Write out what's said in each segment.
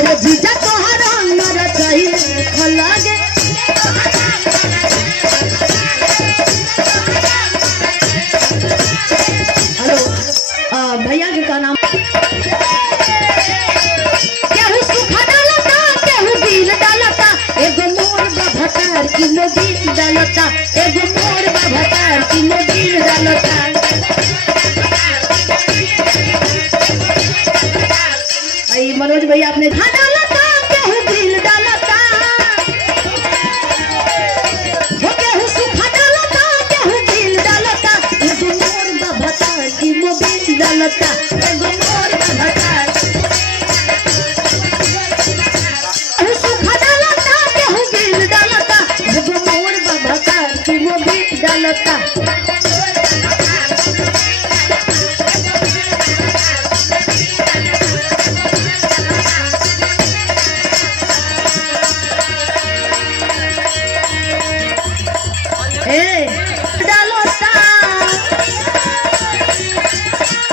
अरे जीजा तोहरा मर चाहिए लागे हेलो भैया जी का नाम केहू सुखा डालता केहू दिल डालता एगो मोर भटार किलो दिल डालता एगो मोर भटार किलो दिल डालता आई मनोज भैया अपने डालता केहू दिल डालता हो केहू सुखा डालता केहू दिल डालता एगो मोर भटार किलो दिल डालता एगो मोर भटार डालता ए डालता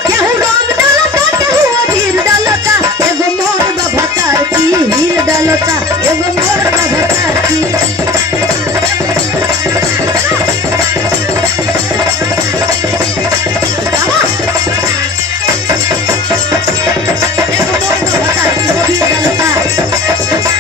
केहू रंग डालता केहू अबीर डालता एगो मोर भटार की हिल डालता एगो मोर भटार की डालता